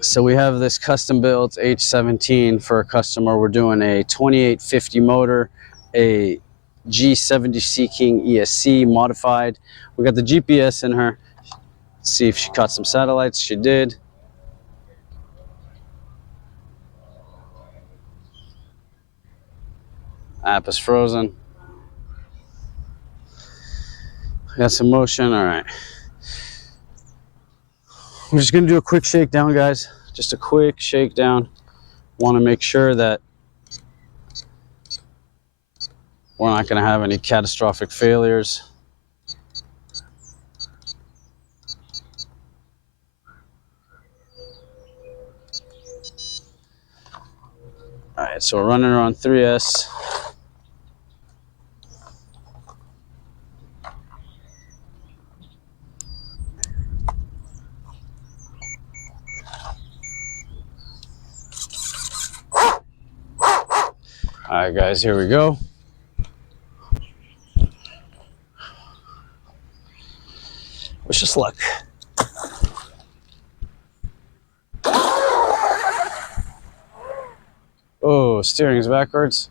So we have this custom built H17 for a customer. We're doing a 2850 motor, a G70 Seaking ESC modified. We got the GPS in her. Let's see if she caught some satellites. She did. App is frozen. Got some motion. All right. I'm just going to do a quick shakedown, guys. Just a quick shakedown. Want to make sure that we're not going to have any catastrophic failures. All right, so we're running her on 3S. All right, guys, here we go. Wish us luck. Oh, steering's backwards.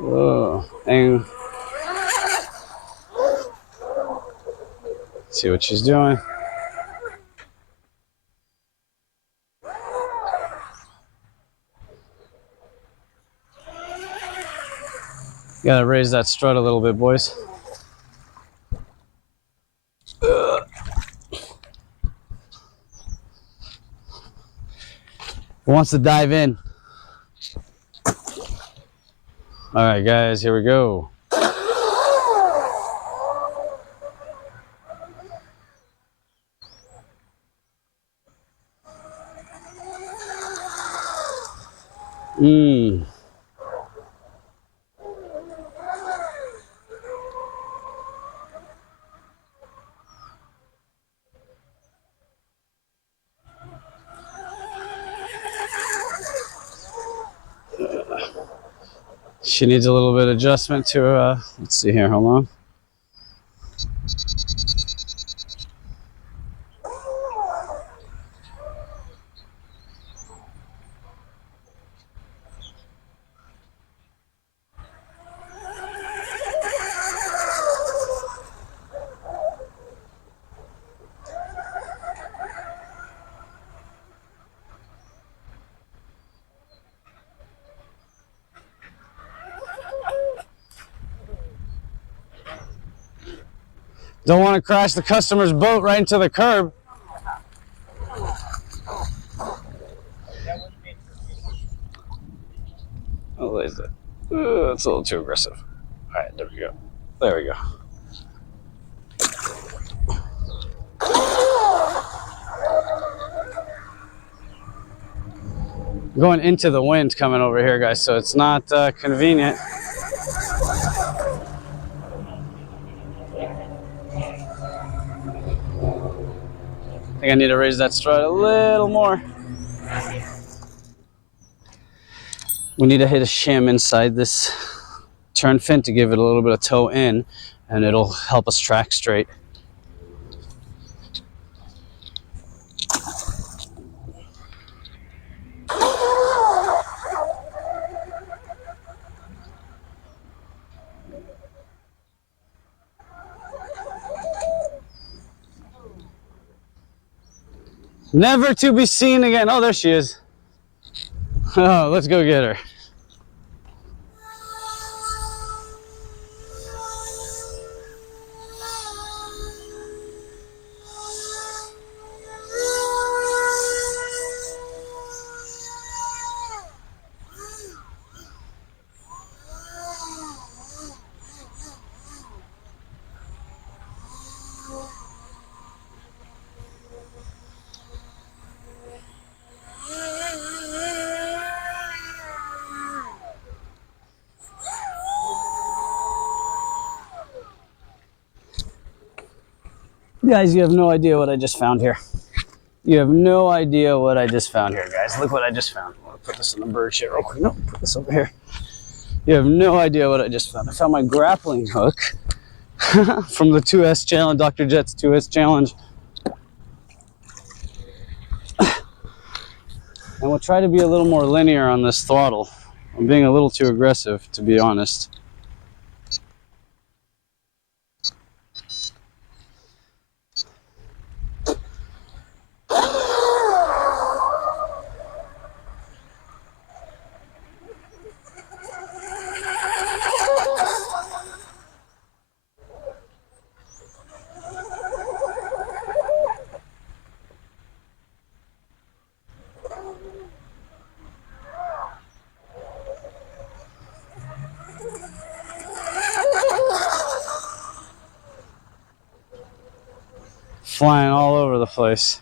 Oh, and see what she's doing. Gotta raise that strut a little bit, boys. Who wants to dive in? All right, guys, here we go. She needs a little bit of adjustment to, let's see here, hold on. Don't want to crash the customer's boat right into the curb. Oh, is it? It's a little too aggressive. All right, there we go. There we go. Going into the wind coming over here, guys, so it's not convenient. I think I need to raise that strut a little more. We need to hit a shim inside this turn fin to give it a little bit of toe in, and it'll help us track straight. Never to be seen again. Oh, there she is. Oh, let's go get her. Guys, you have no idea what I just found here. You have no idea what I just found here, guys. Look what I just found. I'm gonna put this in the bird shit real quick. No, put this over here. You have no idea what I just found. I found my grappling hook from the 2S challenge, Dr. Jet's 2S challenge. And we'll try to be a little more linear on this throttle. I'm being a little too aggressive, to be honest. Flying all over the place.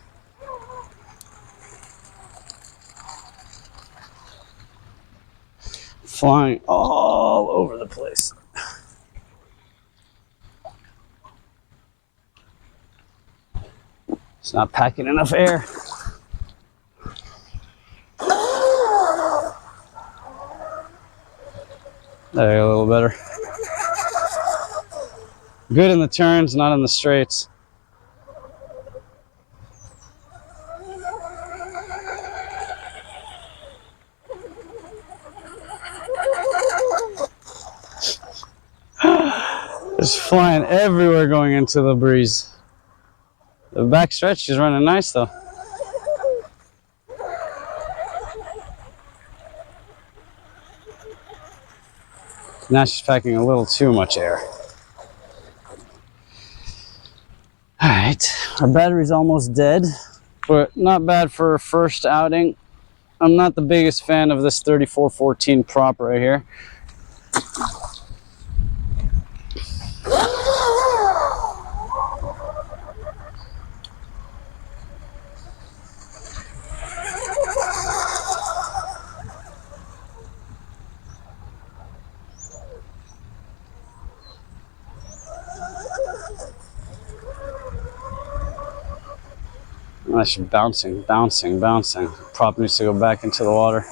Flying all over the place. It's not packing enough air. There you go, a little better. Good in the turns, not in the straights. It's flying everywhere going into the breeze. The back stretch is running nice though. Now she's packing a little too much air. All right, our battery's almost dead, but not bad for a first outing. I'm not the biggest fan of this 3414 prop right here. She's bouncing, bouncing, bouncing. Prop needs to go back into the water.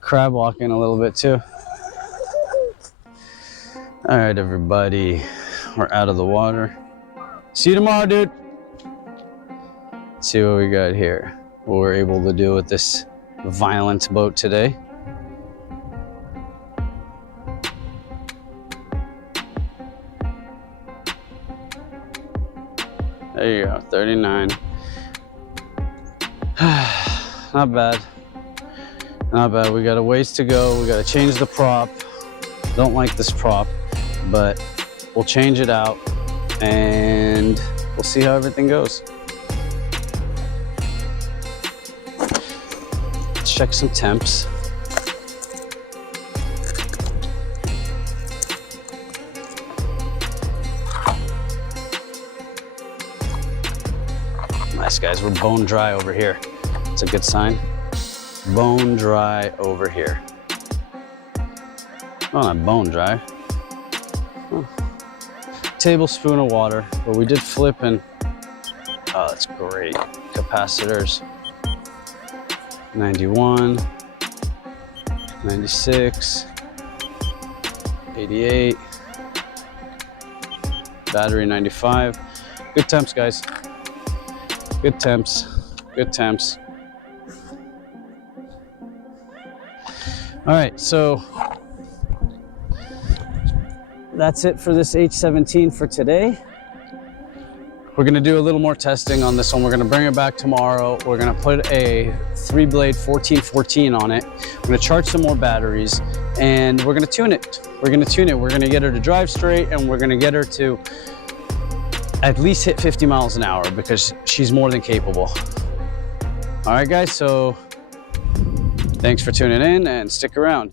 Crab walking a little bit too. All right, everybody, we're out of the water. See you tomorrow, dude. Let's see what we got here. What we're able to do with this violent boat today. There you go, 39. Not bad. Not bad. We got a ways to go. We got to change the prop. Don't like this prop, but we'll change it out and we'll see how everything goes. Check some temps. Nice, guys. We're bone dry over here. It's a good sign. Bone dry over here. Oh, not bone dry. Oh. Tablespoon of water, but we did flip and oh, that's great. Capacitors. 91, 96, 88, battery 95. Good temps, guys. Good temps. Good temps. All right, so that's it for this H17 for today. We're gonna do a little more testing on this one. We're gonna bring it back tomorrow. We're gonna put a 3-blade 1414 on it. We're gonna charge some more batteries and we're gonna tune it. We're gonna tune it. We're gonna get her to drive straight and we're gonna get her to at least hit 50 miles an hour because she's more than capable. All right, guys, so thanks for tuning in and stick around.